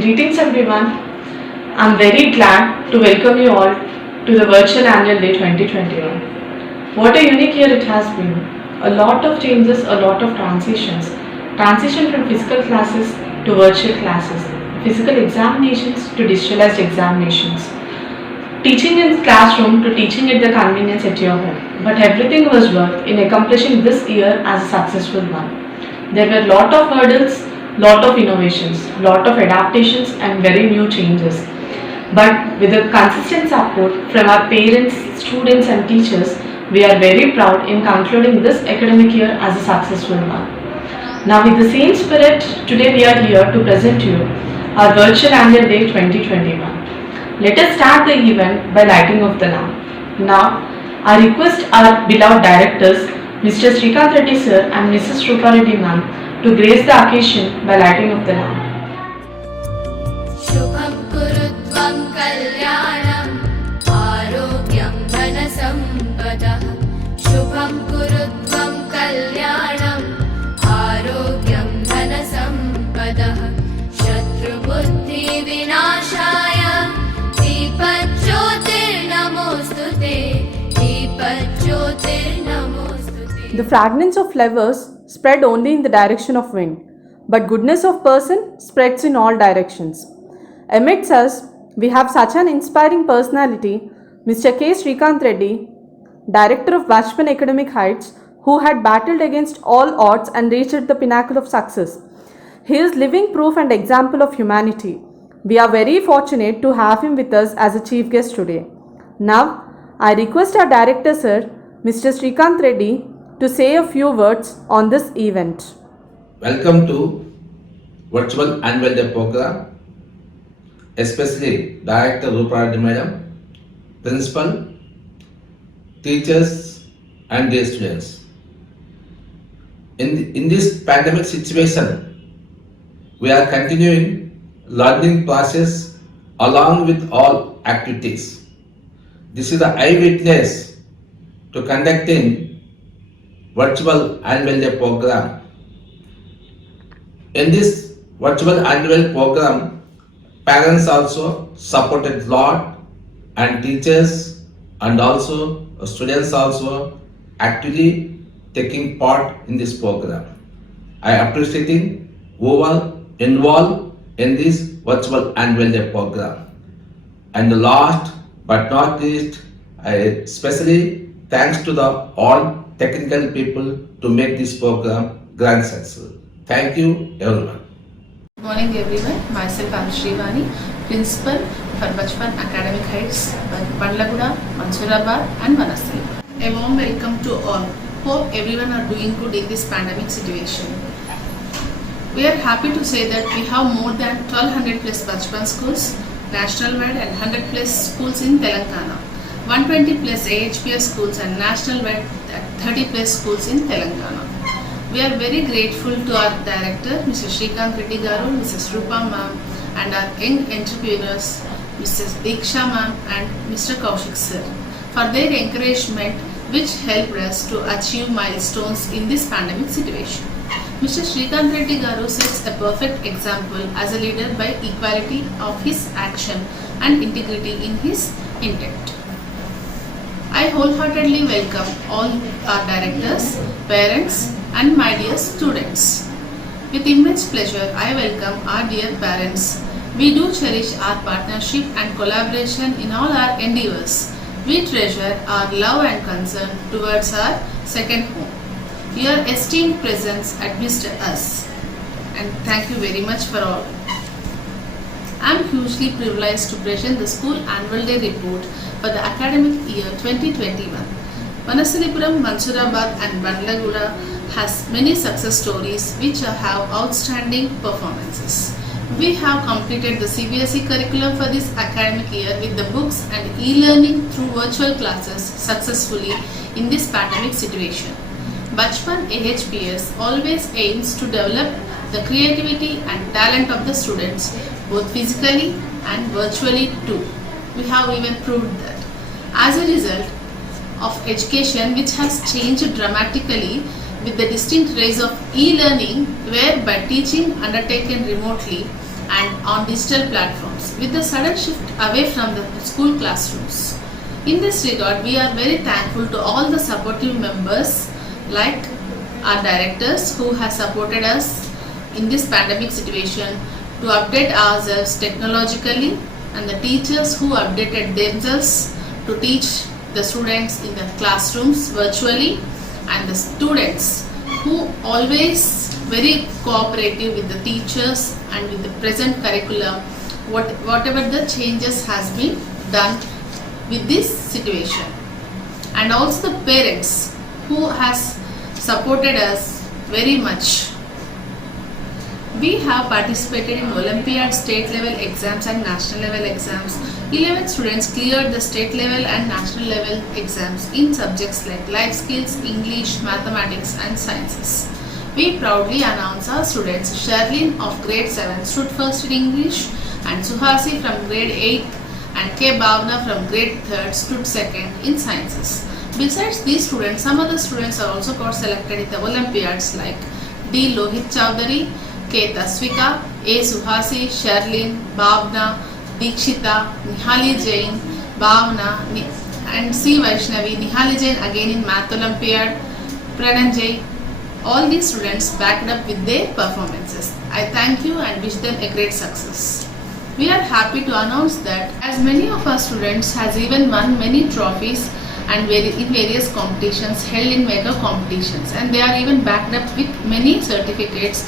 Greetings everyone. I'm very glad to welcome you all to the Virtual Annual Day 2021. What a unique year it has been. A lot of changes, a lot of transitions. Transition from physical classes to virtual classes. Physical examinations to digitalized examinations. Teaching in classroom to teaching at the convenience at your home. But everything was worth in accomplishing this year as a successful one. There were lot of hurdles, lot of innovations, lot of adaptations and very new changes. But with the consistent support from our parents, students and teachers, we are very proud in concluding this academic year as a successful one. Now with the same spirit, today we are here to present you our Virtual Annual Day 2021. Let us start the event by lighting of the lamp. Now, I request our beloved directors, Mr. Srikanth Reddy sir and Mrs. Rupa Reddy ma'am, to grace the occasion by lighting of the lamp. शुभं कुरुत्वं कल्याणं आरोग्यं धनसम्पदः शुभं कुरुत्वं कल्याणं आरोग्यं धनसम्पदः शत्रुबुद्धिविनाशाय दीपज्योतिर्नमोऽस्तुते दीपज्योतिर्नमोऽस्तुते. The fragrance of flowers spread only in the direction of wind, but goodness of person spreads in all directions. Amidst us, we have such an inspiring personality, Mr. K. Srikanth Reddy, Director of Bachpan Academic Heights, who had battled against all odds and reached the pinnacle of success. He is living proof and example of humanity. We are very fortunate to have him with us as a chief guest today. Now, I request our Director Sir, Mr. Srikanth Reddy, to say a few words on this event. Welcome to Virtual Annual Day program, especially Director Rupa Reddy Madam, Principal, teachers and dear students. In this pandemic situation, we are continuing learning process along with all activities. This is the eyewitness to conducting Virtual Annual Day program. In this Virtual Annual program, parents also supported a lot and teachers and also students also actively taking part in this program. I appreciating who are involved in this Virtual Annual Day program. And last but not least, I especially thanks to the all technical people to make this program grand success. Thank you everyone. Good morning everyone. Myself I am Shrivani, Principal for Bachpan Academic Heights, Bandlaguda, Mansurabad and Manasri. A warm welcome to all. Hope everyone are doing good in this pandemic situation. We are happy to say that we have more than 1200 plus Bachpan schools, national wide and 100 plus schools in Telangana, 120 plus AHPS schools and national wide 30 plus schools in Telangana. We are very grateful to our director, Mr. Srikanth Reddy Garu, Mrs. Rupa ma'am and our young entrepreneurs, Mrs. Diksha ma'am and Mr. Kaushik sir for their encouragement which helped us to achieve milestones in this pandemic situation. Mr. Srikanth Reddy Garu sets a perfect example as a leader by equality of his action and integrity in his intent. I wholeheartedly welcome all our directors, parents and my dear students. With immense pleasure, I welcome our dear parents. We do cherish our partnership and collaboration in all our endeavors. We treasure our love and concern towards our second home. Your esteemed presence amidst us, and thank you very much for all. I am hugely privileged to present the school annual day report for the academic year 2021. Manasaripuram, Mansurabad and Bandlaguda has many success stories which have outstanding performances. We have completed the CBSE curriculum for this academic year with the books and e-learning through virtual classes successfully in this pandemic situation. Bachpan AHPS always aims to develop the creativity and talent of the students both physically and virtually too. We have even proved that. As a result of education which has changed dramatically with the distinct rise of e-learning whereby teaching undertaken remotely and on digital platforms with the sudden shift away from the school classrooms. In this regard, we are very thankful to all the supportive members like our directors who have supported us in this pandemic situation to update ourselves technologically, and the teachers who updated themselves to teach the students in the classrooms virtually, and the students who always very cooperative with the teachers and with the present curriculum, whatever the changes has been done with this situation. And also the parents who has supported us very much. We have participated in Olympiad state level exams and national level exams. 11 students cleared the state level and national level exams in subjects like life skills, English, mathematics and sciences. We proudly announce our students. Sherlyn of grade 7 stood first in English, and Suhasi from grade 8 and K. Bhavna from grade 3rd stood second in sciences. Besides these students, some other students are also got selected in the Olympiads like D. Lohit Chowdhury, K. Tasvika, A. Suhasi, Sherlyn, Bhavna, Dikshita, Nihali Jain, Bhavna and C. Vaishnavi, Nihali Jain again in Math Olympiad, Prananjay. All these students backed up with their performances. I thank you and wish them a great success. We are happy to announce that as many of our students has even won many trophies and in various competitions held in mega competitions, and they are even backed up with many certificates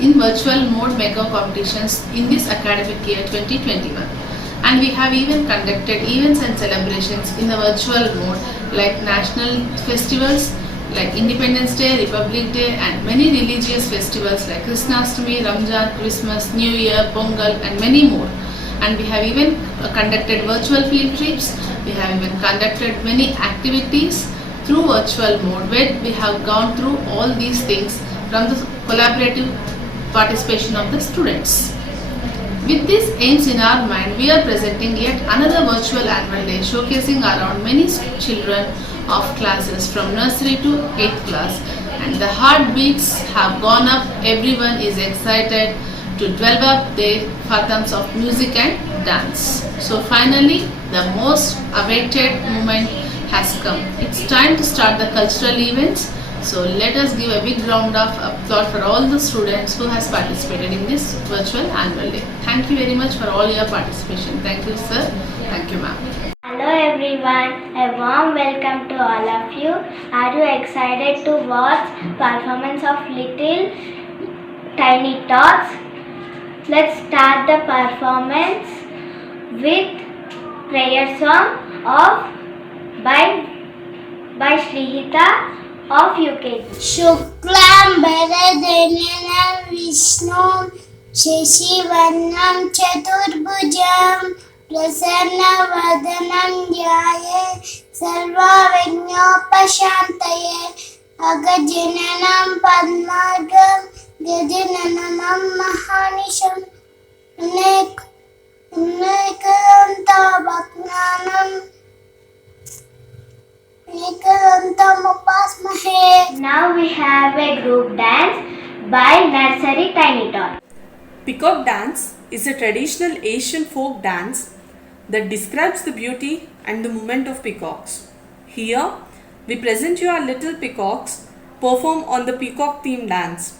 in virtual mode mega competitions in this academic year 2021. And we have even conducted events and celebrations in the virtual mode like national festivals like Independence Day, Republic Day and many religious festivals like Krishnastami, Ramjan, Christmas, New Year, Pongal and many more. And we have even conducted virtual field trips. We have even conducted many activities through virtual mode where we have gone through all these things from the collaborative participation of the students. With these aims in our mind, we are presenting yet another virtual annual day showcasing around many children of classes from nursery to 8th class, and the heartbeats have gone up. Everyone is excited to develop their fathoms of music and dance. So finally, the most awaited moment has come. It's time to start the cultural events. So let us give a big round of applause for all the students who has participated in this virtual annual day. Thank you very much for all your participation. Thank you, sir. Thank you, ma'am. Hello everyone, a warm welcome to all of you. Are you excited to watch performance of little tiny tots? Let's start the performance with prayer song by Shrihita of UKG. Shuklam Bharadhanam Vishnu Shashivarnam Chaturbhujam Prasanna-vadanam Dhyaye Sarva-vignopashantaye Agajananam Padmargam Gajananam Mahanisham Nekanta Bhaknanam Nekarantam Upasmahe. Now we have a group dance by Nursery Tiny Tot. Peacock dance is a traditional Asian folk dance that describes the beauty and the movement of peacocks. Here, we present you our little peacocks perform on the peacock theme dance.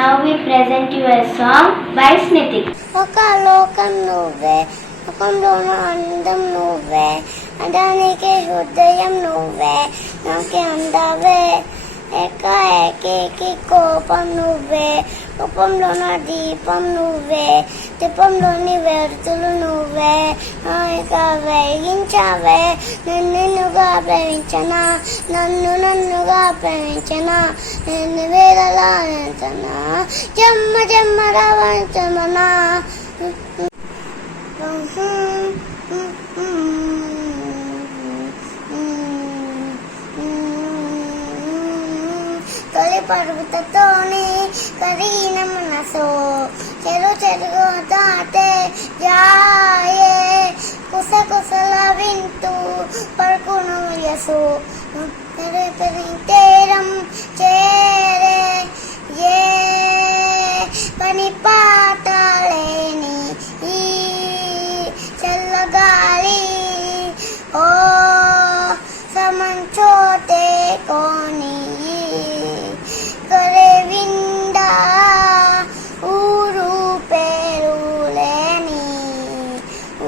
Now we present you a song by Snithik. ఒక లోకం నువ్వే లోకంలోన అందం నువ్వే అదానికి హృదయం నువ్వే నాకే అందవే ఏకేకి కోపం నువ్వే కోపంలోన దీపం నువ్వే దీపంలోని వెలుతులు నువ్వే ఇక వెలిగించావే నన్నుగా ప్రేమించనా నన్నుగా ప్రేమించనా నేను వేదలా ఎంతనా జమ్మ రావంచమనా తొలి పరుగుతోని కరిగిన మనసు చెరుగు దాటే జాయే కుసల వింటూ పడుకును యసు తీరం చేరే ఏ పని పాటలేని ఈ చల్లగాలి ఓ సమంచోటే కోని करे विंदा ऊरू पेरुलेनी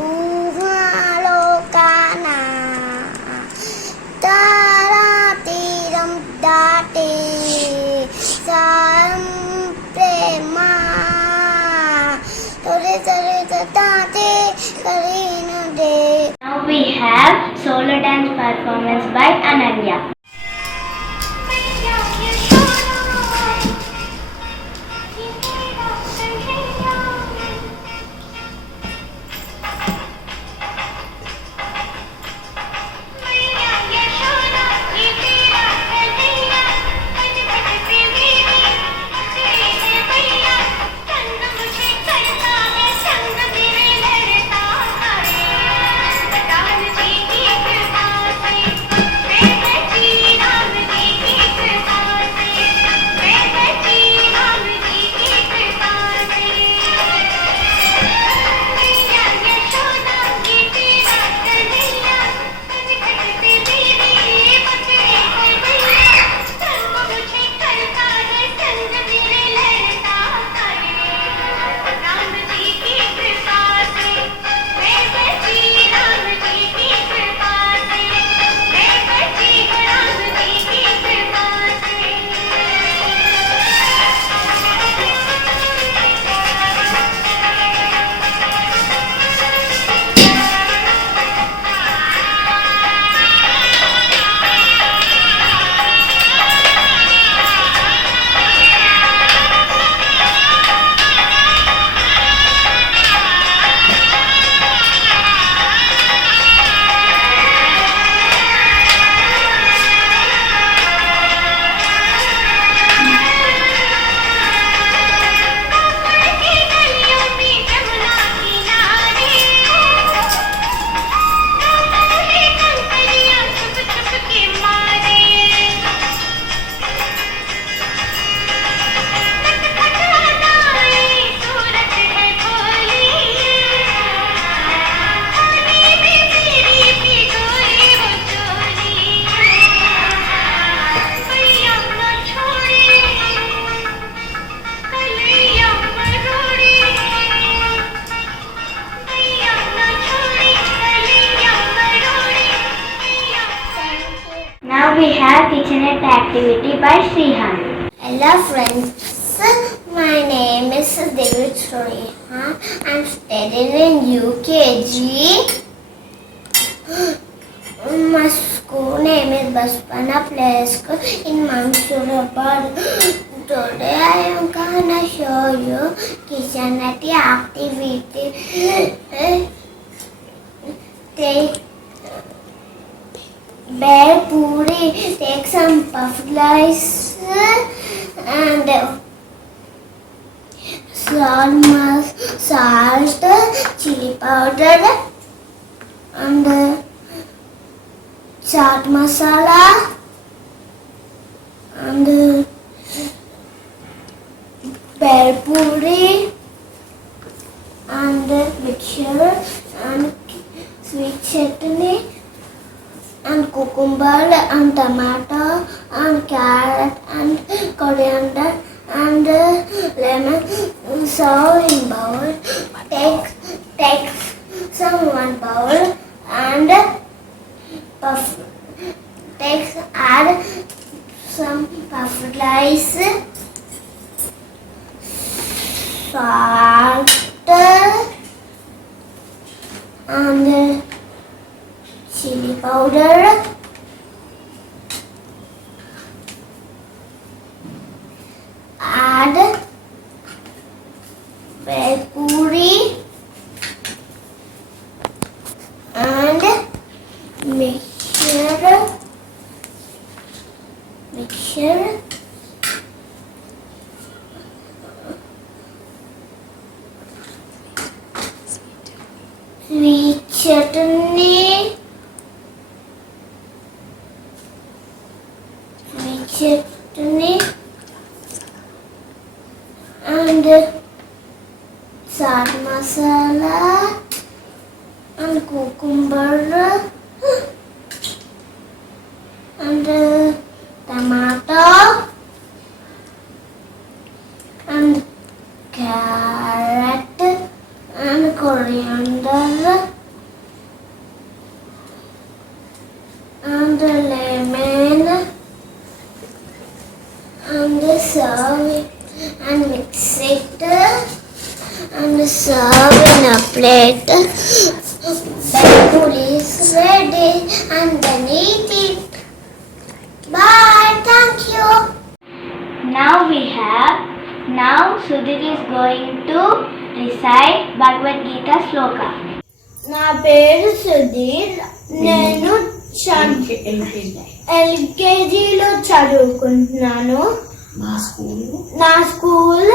ऊहालो काना तारा तीरम दाटे सारम प्रेमा तोरे दाटे करीन दे. Now we have solo dance performance by Ananya. Now we have kitchenette activity by Srihan. Hello friends, my name is David Srihan. I'm studying in UKG. My school name is Baspana Play School in Mansurabad. Today I am gonna show you kitchenette activity. Take bel puri, take some puffed rice and salt, chili powder and chaat masala and bel puri and mixture and sweet chutney and cucumber and tomato and carrot and coriander and lemon serving bowl. Take some one bowl and puff. Add some puffed rice, salt, and chili powder. Add bread puri and mixture. Sweet chutney. And chaat masala and cucumber and tomato and carrot and coriander and lemon and serve it and mix it and serve in a plate. Then puri is ready and then eat it. Bye. Thank you. Now Sudhir is going to recite Bhagavad Gita sloka. నా పేరు సుధీర్. నేను ఎల్కేజీలో చదువుకుంటున్నాను. నా school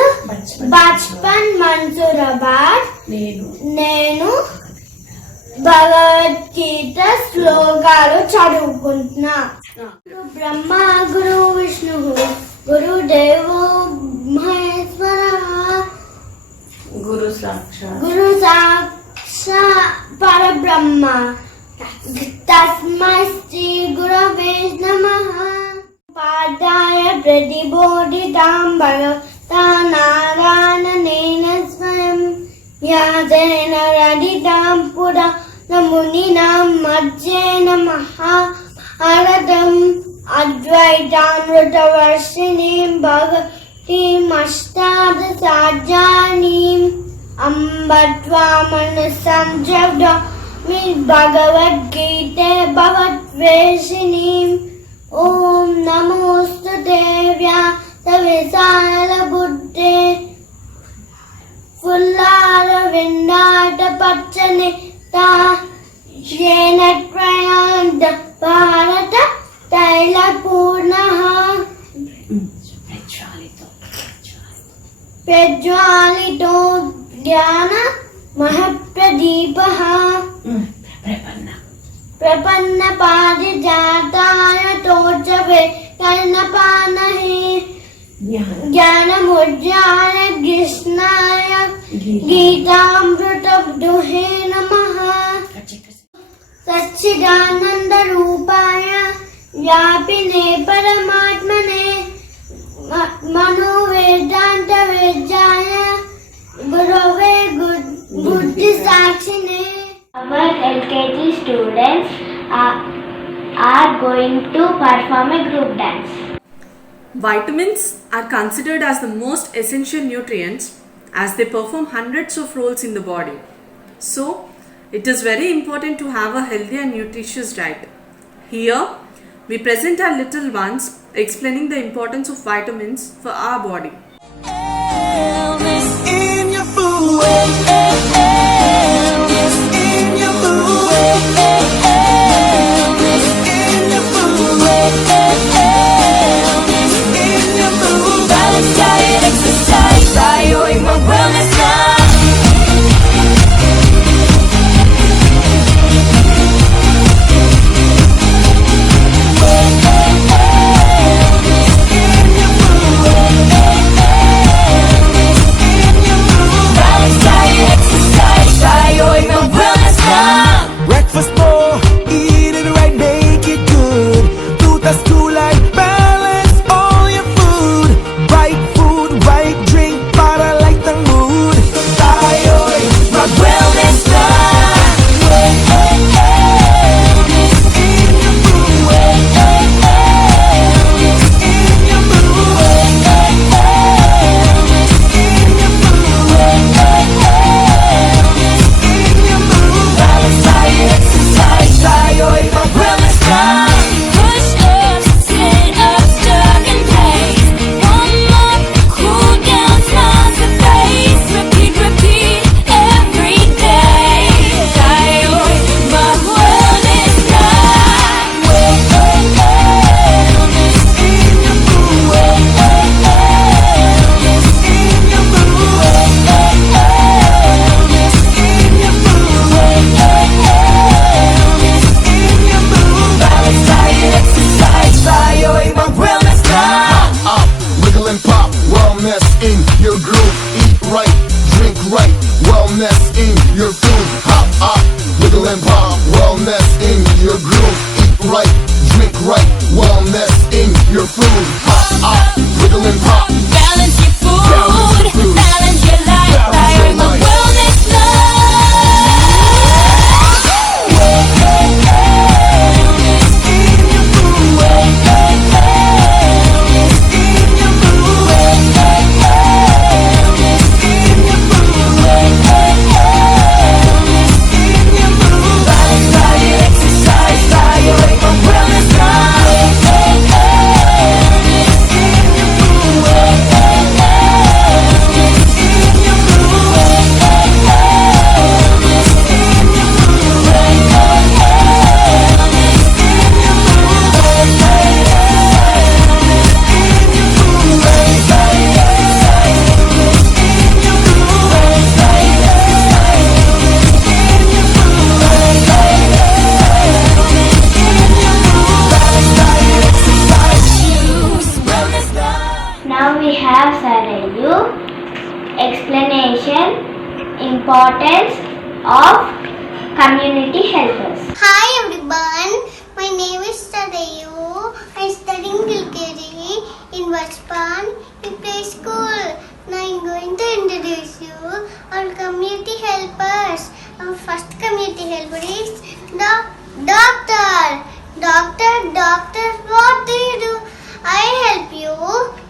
Bachpan Mansoorabad. నేను భగవద్గీత శ్లోకాలు చదువుకుంటున్నా. బ్రహ్మ గురు Vishnu గురుదేవో Maheshwara Guru Saksha. గురు సాక్షా పరబ్రహ్మ తస్మై శ్రీ గురవే నమః. పాదాయ ప్రతిబోధితాం భగవతా నారాయణేన స్వయం వ్యాసేన రచితాం పురాణమునినాం మధ్యేన మహాభారతం అద్వైతామృతవర్షిణీం భగవతీం అష్టాదశాధ్యాయీం అంబత్వామన సంజవ్దామి భగవద్గీతే భగవద్వేషిణీం. ఓం నమోస్తుతే వ్యాస బుద్ధే ఫుల్లార విందాట పచ్చని యేన త్రయాంత భారత తైల పూర్ణ ప్రజ్వాలితో జ్ఞాన మహప్రదీప ప్రపన్న పారిజాతాయ తోచవే కర్ణపానహి జ్ఞానముద్రాయ కృష్ణాయ గీతామృతదుహే నమః. సచ్చిదానంద రూపాయ వ్యాపినే పరమాత్మనే మనోవేదాంత వేద్యాయ గురవే బుద్ధి సాక్షినే. Our LKG students are going to perform a group dance. Vitamins are considered as the most essential nutrients as they perform hundreds of roles in the body. So, it is very important to have a healthy and nutritious diet. Here, we present our little ones explaining the importance of vitamins for our body. In your food, in your food, in your food, in your food. Balance diet, exercise, tayo ay mag-wellness na. Balance diet, Wellness in your groove. Eat right, drink right. Wellness in your food. Hop, hop, wiggle and pop. Wellness in your groove. Eat right, drink right. Wellness in your food. Hop, hop, wiggle and pop. Balance your food, balance your life. I am a wellness Now we have Sarayu explanation importance of community helpers. Hi everyone, my name is Sarayu. I'm studying LKG in Vachpan in play school. Now I'm going to introduce you our community helpers. Our first community helper is the doctor. Doctor, what do you do? I help you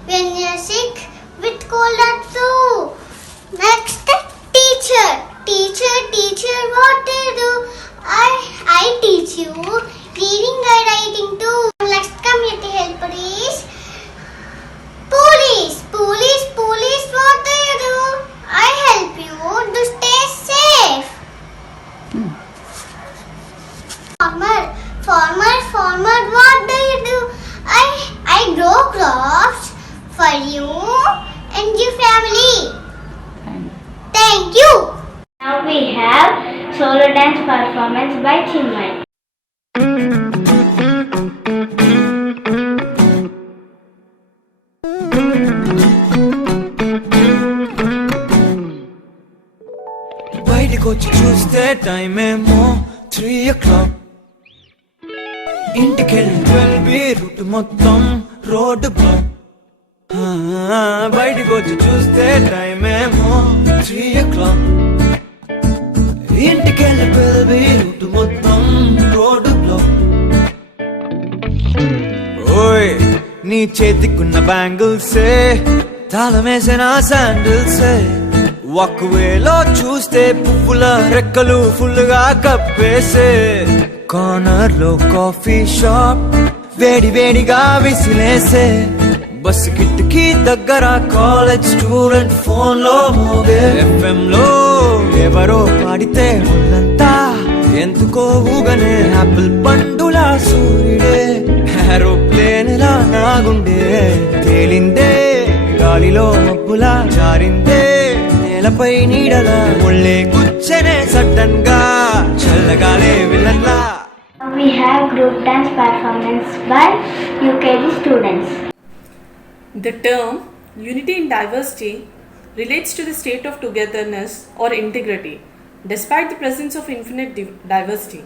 when you're sick with cold and flu. Next, teacher, what do you do? I teach you reading and writing too. Next community helper is police, what do you do? I help you to stay safe. Farmer, what do you do? I grow crops for you and your family. Thank you. Now we have solo dance performance by Chinmay. బయటికి వచ్చి చూస్తే time ఏమో 3 o'clock. ఇంటికెళ్ళి 12 route మొత్తం road block. బయటికి వచ్చి చూస్తే time ఏమో 3 o'clock. ఇంటికెళ్ళి 12 రూట్ మొత్తం రోడ్డు బ్లాక్. ఓయ్ నీ చేతికున్న బ్యాంగిల్సే తాళమేసిన శాండిల్సే వాక్వేలో చూస్తే పువ్వుల రెక్కలు ఫుల్గా కప్పేసే కార్నర్ లో కాఫీ షాప్ వేడిగా విసిలేసే బస్ కిటికీ దగ్గర కాలేజ్ స్టూడెంట్ ఫోన్ లో మోగే FM లో ఎవరో పాడితే ఒళ్ళంతా ఎందుకో ఊగనే యాపిల్ పండులా సూర్యుడే ఏరోప్లేన్ లా నాగుండే తేలిందే గాలిలో మబ్బులా జారిందే నేలపై నీడలా ఒళ్ళే కూర్చనే సడన్ గా చల్లగాలే విలన్లా. We have group dance performance by UKG students. The term unity in diversity relates to the state of togetherness or integrity despite the presence of infinite diversity.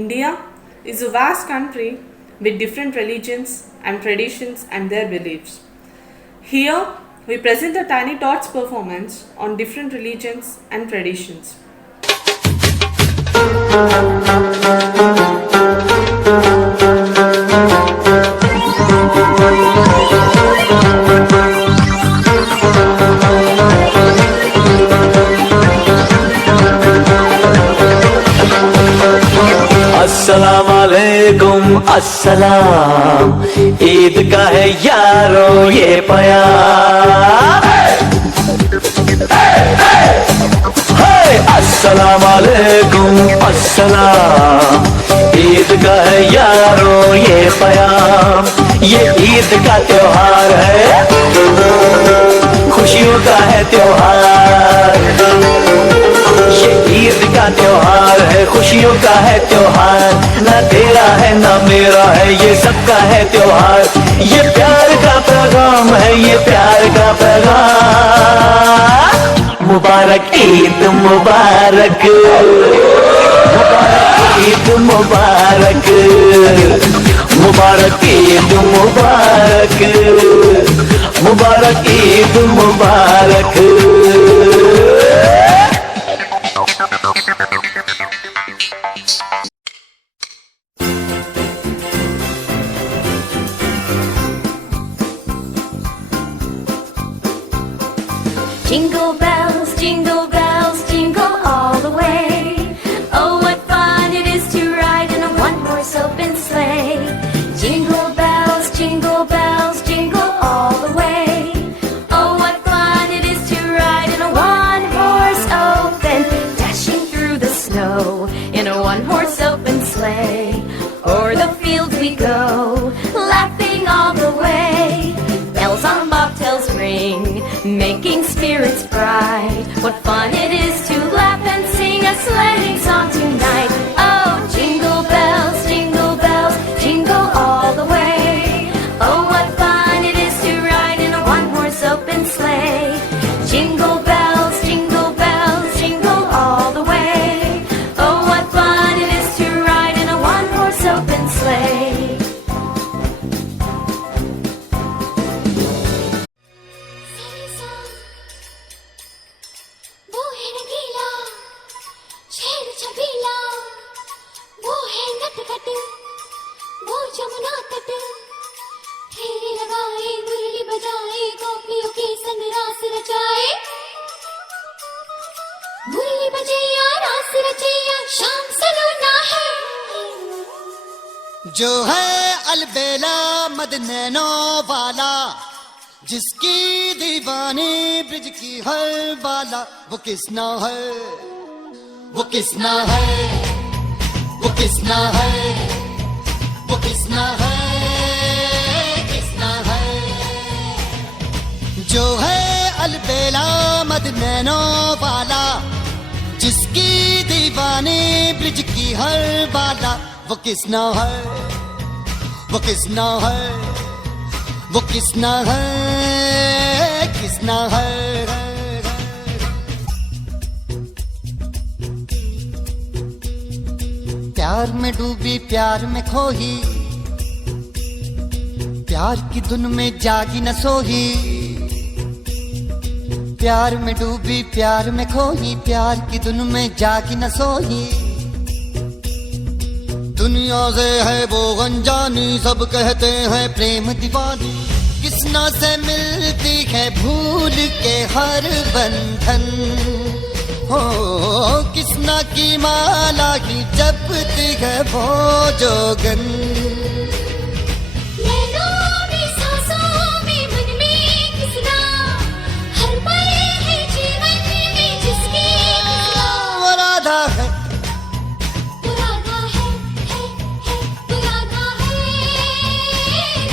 India is a vast country with different religions and traditions and their beliefs. Here we present a tiny tots performance on different religions and traditions. अस्सलाम वालेकुम अस्सलाम ईद का है यारो ये प्यार अस्सलाम वालेकुम अस्सलाम ईद का है यारो ये प्यार ये ईद का त्योहार है खुशियों का है त्योहार ये ईद का त्योहार है, खुशियों का है त्योहार। ना तेरा है ना मेरा है, ये सबका है त्योहार। ये प्यार का पैगाम है, ये प्यार का पैगाम। मुबारक ईद मुबारक, मुबारक ईद मुबारक, मुबारक ईद मुबारक, मुबारक ईद मुबारक। Jingle bells, jingle all the way. Oh, what fun it is to ride in a one-horse open sleigh. Jingle bells, jingle all the way. Oh, what fun it is to ride in a one-horse open, dashing through the snow in a one-horse open sleigh. O'er the fields we go, laughing all the way. Bells on bobtails ring, making spirits bright. What fun it is to laugh and sing a sleighing song tonight. Oh, jingle bells, jingle all the way. Oh, what fun it is to ride in a one-horse open sleigh. Jingle bells, jingle all the way. Oh, what fun it is to ride in a one-horse open sleigh. वो है रंगीला, छेड़ छबीला, वो है नटखट, वो जमुना तट। फेरे लगाए, मुरली बजाए, गोपियों के संग रास रचाए। मुरली बजैया, रास रचैया, शाम सलोना है। जो है अलबेला मदनैनो वाला, जिसकी दीवानी ब्रिज की हर बाला। वो किसना है, वो किसना है, वो किसना है, वो किसना है, किसना है। जो है अलबेला मदनैनो वाला, जिसकी दीवानी ब्रिज की हर बाला। वो किसना है, वो किसना है, वो किसना है, किसना है। प्यार में डूबी, प्यार में खोही, प्यार की धुन में जागी न सोही। प्यार में डूबी, प्यार में खोही, प्यार की धुन में जागी न सोही। दुनिया से है वो अनजानी, सब कहते हैं प्रेम दीवानी। किसना से मिलती है भूल के हर बंधन, हो किसना की माला ही जपती है वो जोगन। नैनों में, सांसों में, मन में किसना, हर पल है जीवन में जिसकी किसना। वो राधा है, राधा है, राधा है,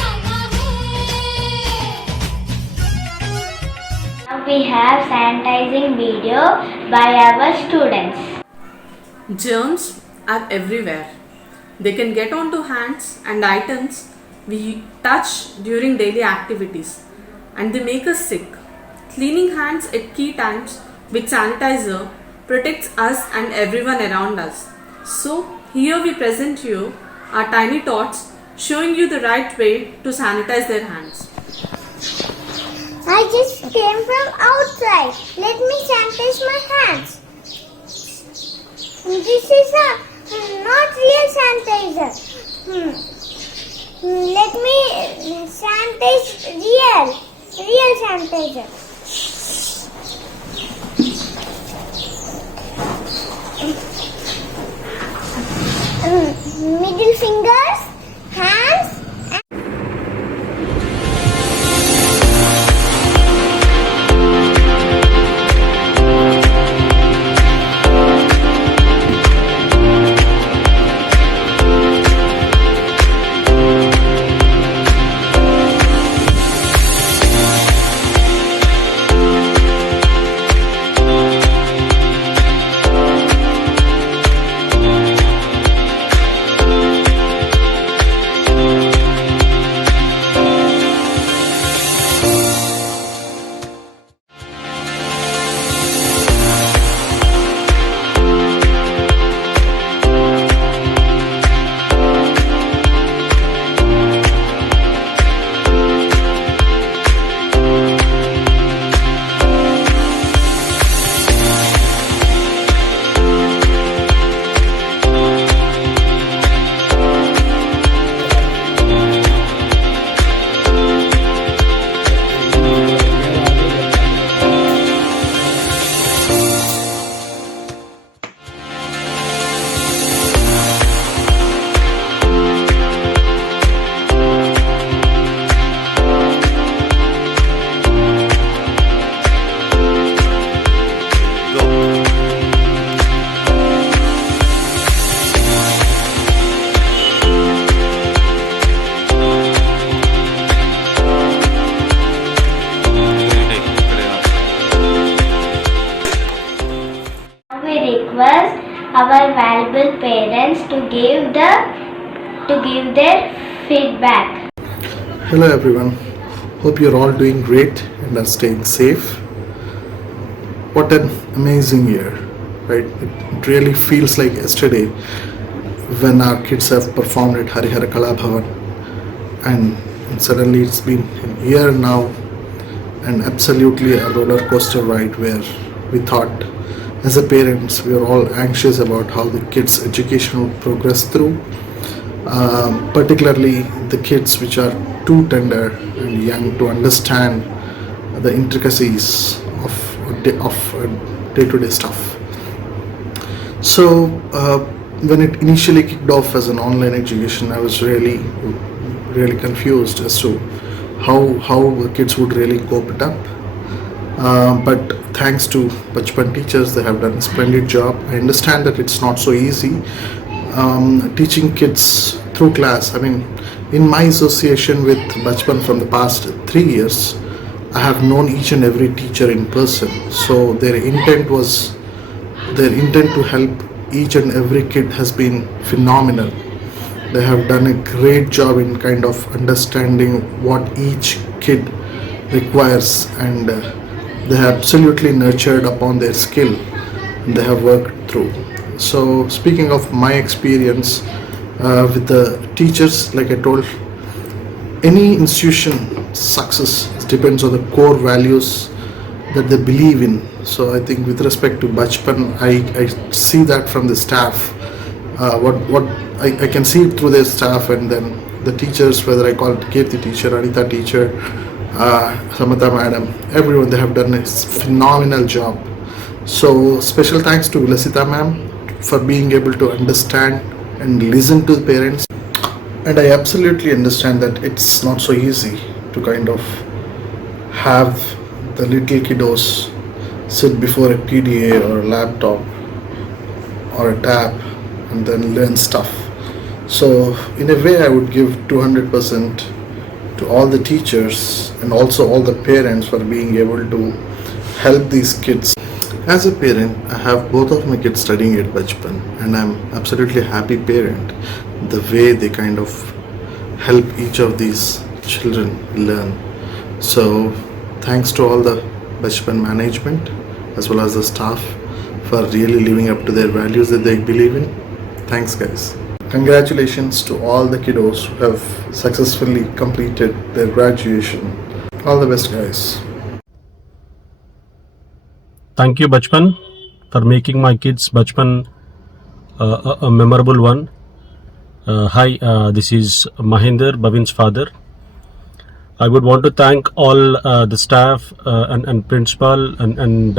राधा है। Now we have sanitizing video by our students. Germs are everywhere. They can get onto hands and items we touch during daily activities, and they make us sick. Cleaning hands at key times with sanitizer protects us and everyone around us. So, here we present you our tiny tots showing you the right way to sanitize their hands. I just came from outside. Let me sanitize my hands. This is a not real sanitizer. Let me sanitize real sanitizer. Middle fingers, hands. our valuable parents to give their feedback. Hello everyone, hope you're all doing great and are staying safe. What an amazing year, right? It really feels like yesterday when our kids have performed at Harihara Kala Bhavan, and suddenly it's been a year now, and absolutely a roller coaster ride where we thought as a parents we were all anxious about how the kids' education would progress through, particularly the kids which are too tender and young to understand the intricacies of day-to-day stuff. So when it initially kicked off as an online education, I was really confused as to how the kids would really cope it up. But thanks to Bachpan teachers, they have done a splendid job. I understand that it's not so easy teaching kids through class. I mean, in my association with Bachpan from the past 3 years, I have known each and every teacher in person. So their intent to help each and every kid has been phenomenal. They have done a great job in kind of understanding what each kid requires, and they have absolutely nurtured upon their skill and they have worked through. So speaking of my experience with the teachers, like I told, any institution success depends on the core values that they believe in. So I think with respect to Bachpan, I see that from the staff. What I can see it through their staff, and then the teachers, whether I call it Kirti teacher, Anita teacher, Samata madam, everyone, they have done a phenomenal job. So special thanks to Lasita ma'am for being able to understand and listen to the parents. And I absolutely understand that it's not so easy to kind of have the little kiddos sit before a PDA or a laptop or a tab and then learn stuff. So in a way I would give 200% to all the teachers and also all the parents for being able to help these kids. As a parent, I have both of my kids studying at Bachpan, and I'm absolutely a happy parent the way they kind of help each of these children learn. So thanks to all the Bachpan management as well as the staff for really living up to their values that they believe in. Thanks guys. Congratulations to all the kiddos who have successfully completed their graduation. All the best guys. Thank you, Bachpan, for making my kids' Bachpan a memorable one. Hi, this is Mahinder, Bhavin's father. I would want to thank all the staff and principal and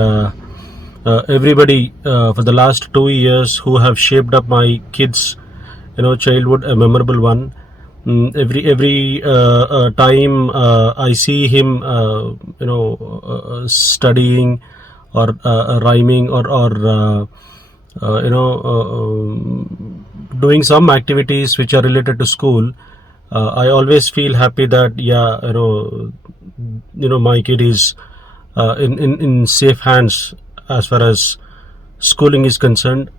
everybody for the last 2 years who have shaped up my kids' childhood a memorable one. Every time I see him studying or rhyming or doing some activities which are related to school, I always feel happy that my kid is in safe hands as far as schooling is concerned.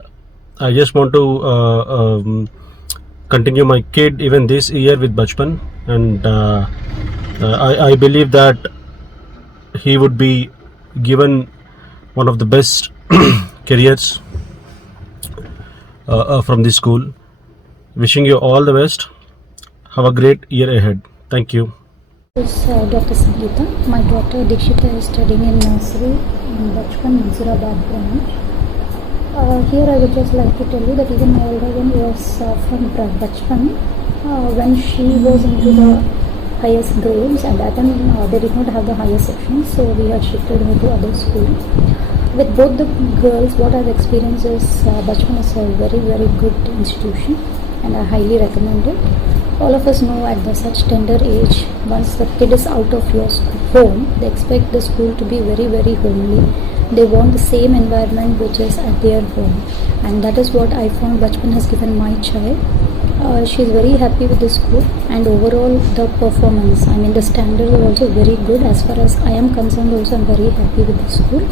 I just want to continue my kid even this year with Bachpan, and I believe that he would be given one of the best careers from this school. Wishing you all the best. Have a great year ahead. Thank you. This is Dr. Sangeeta. My daughter Dikshita is studying in nursery in Bachpan, Mansurabad branch. Here I would just like to tell you that even my elder one was from Bachpan. When she was into the highest grades, at that time they did not have the higher section, so we had shifted her to other school. With both the girls, what I've experienced is Bachpan is a very, very good institution, and I highly recommend it. All of us know at such tender age, once the kid is out of your home, they expect the school to be very, very homely. They want the same environment which is at their home, and that is what I found Bachpan has given my child. She is very happy with the school, and overall the performance, the standards are also very good. As far as I am concerned also, I am very happy with the school.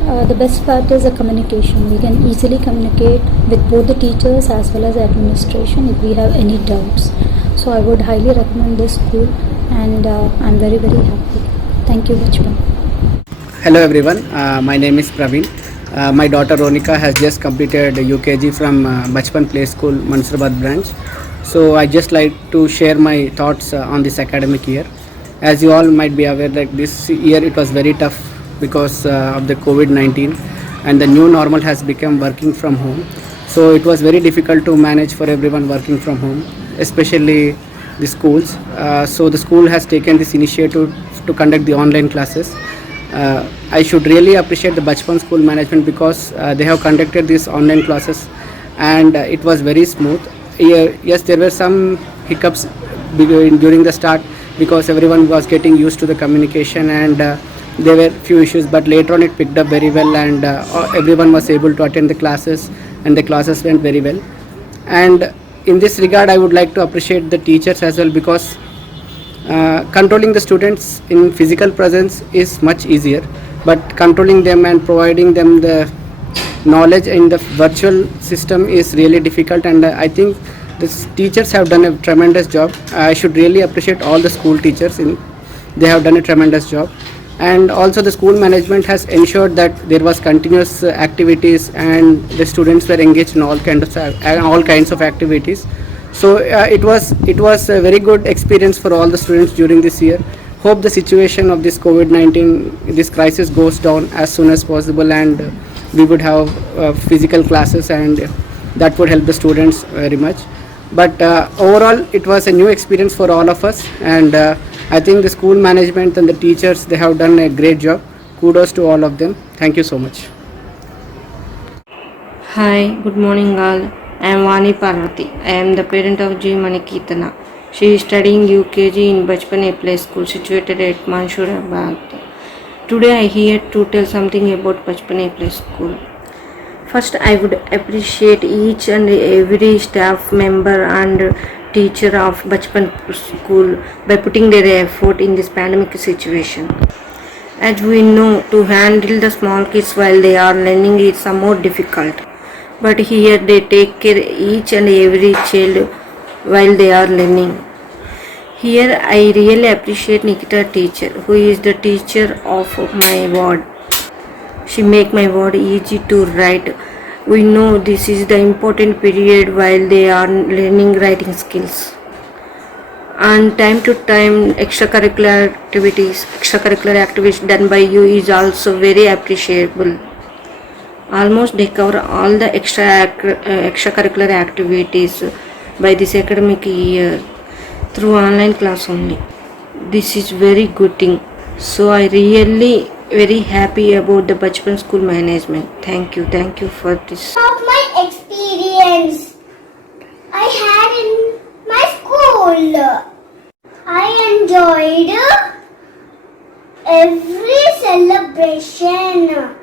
The best part is the communication. We can easily communicate with both the teachers as well as the administration if we have any doubts. So I would highly recommend this school, and I'm very happy. Thank you, Bachpan. Hello everyone, my name is Praveen. My daughter Ronika has just completed UKG from Bachpan Play School, Mansurabad branch. So I just like to share my thoughts on this academic year. As you all might be aware that this year it was very tough because of the COVID-19, and the new normal has become working from home. So it was very difficult to manage for everyone working from home, especially the schools. So the school has taken this initiative to conduct the online classes. I should really appreciate the Bachpan school management because they have conducted these online classes, and it was very smooth. Yes, there were some hiccups during the start because everyone was getting used to the communication, and there were few issues, but later on it picked up very well, and everyone was able to attend the classes, and the classes went very well. And in this regard, I would like to appreciate the teachers as well, because controlling the students in physical presence is much easier, but controlling them and providing them the knowledge in the virtual system is really difficult, and I think the teachers have done a tremendous job. I should really appreciate all the school teachers. They have done a tremendous job, and also the school management has ensured that there was continuous activities, and the students were engaged in all kinds of activities. So it was a very good experience for all the students during this year. Hope the situation of this COVID-19, this crisis goes down as soon as possible, and we would have physical classes, and that would help the students very much. But overall it was a new experience for all of us, and I think the school management and the teachers, they have done a great job. Kudos to all of them. Thank you so much. Hi, good morning all. I am Vani Parvati. I am the parent of G. Manikitana. She is studying UKG in Bachpan Play School situated at Mansurabad. Today I here to tell something about Bachpan Play School. First, I would appreciate each and every staff member and teacher of Bachpan School by putting their effort in this pandemic situation. As we know, to handle the small kids while they are learning is somewhat difficult. But here they take care each and every child while they are learning. Here I really appreciate Nikita teacher, who is the teacher of my ward. She make my word easy to write. We know this is the important period while they are learning writing skills. And time to time extracurricular activities done by you is also very appreciable. Almost they cover all the extracurricular activities by this academic year through online class only. This is very good thing. So I really very happy about the Bachpan school management. Thank you for this. Of my experience I had in my school, I enjoyed every celebration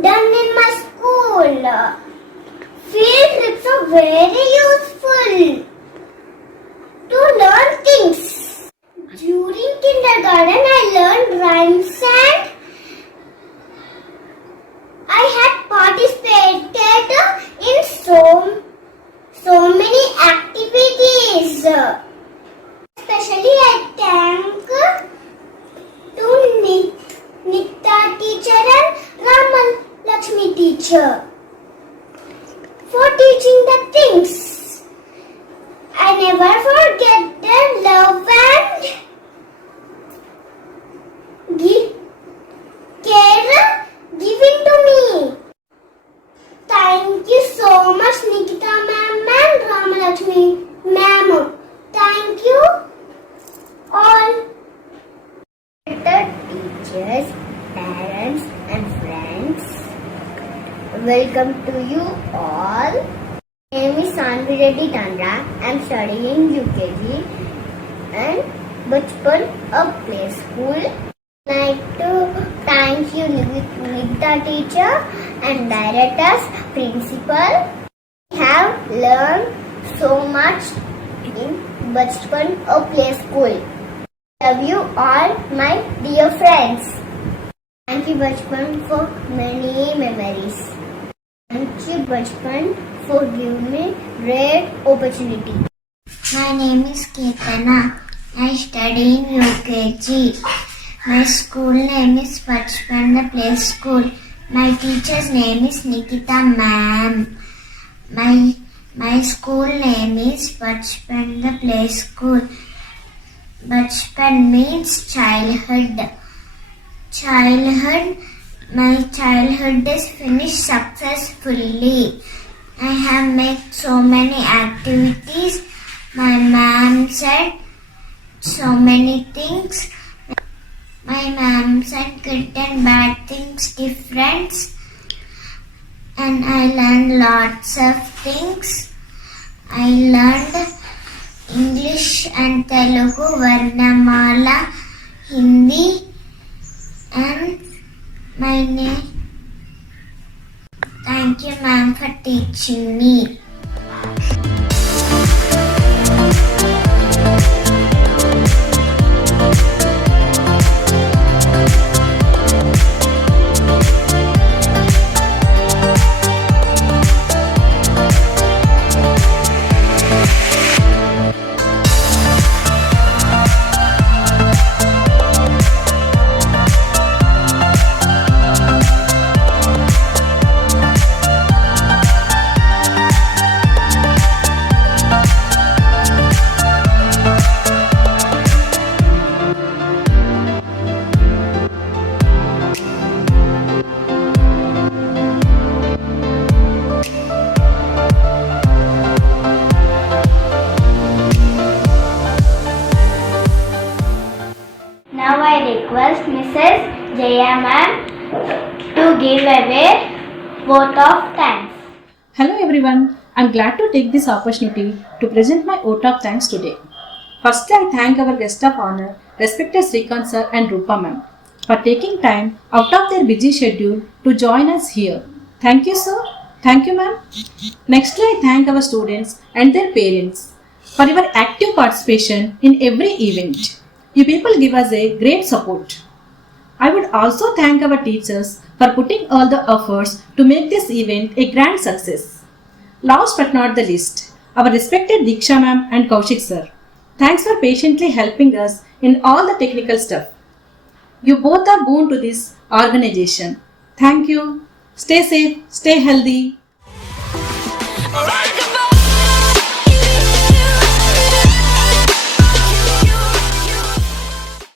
done in my school. Field trips are very useful to learn things. During kindergarten, I learned rhymes, and I had participated in so many activities. Especially, I thank to Nikta teacher and Raman Lakshmi teacher for teaching the things. I never forget their love and care given to me. Thank you so much, Nikita ma'am and Ramalakshmi ma'am. Thank you all. Teachers, parents and friends, welcome to you all. My name is Sanvi Reddy Tandra. I am studying UKG and Bachpan Play School. I like to thank you Nikita teacher and directors, principal. We have learned so much in Bachpan Play School. Love you all, my dear friends. Thank you, Bachpan, for many memories. Thank you, Bachpan, for giving me great opportunity. My name is Ketana. I study in UKG. My school name is Bachpan the Play School. My teacher's name is Nikita Ma'am. My school name is Bachpan the Play School. Bachpan means childhood. My childhood is finished successfully. I have made so many activities. My mom said so many things. My mom said good and bad things different. And I learned lots of things. I learned English and Telugu, Varnamala, Hindi, and my name. Thank you, ma'am, for teaching me. Now I request Mrs. Jaya ma'am to give away vote of thanks. Hello everyone, I'm glad to take this opportunity to present my vote of thanks today. Firstly, I thank our guest of honor, respected Srikant sir and Rupa ma'am, for taking time out of their busy schedule to join us here. Thank you sir, thank you ma'am. Nextly, I thank our students and their parents for your active participation in every event. You people give us a great support. I would also thank our teachers for putting all the efforts to make this event a grand success. Last but not the least, our respected Diksha ma'am and Kaushik sir. Thanks for patiently helping us in all the technical stuff. You both are boon to this organization. Thank you. Stay safe, stay healthy. Alright.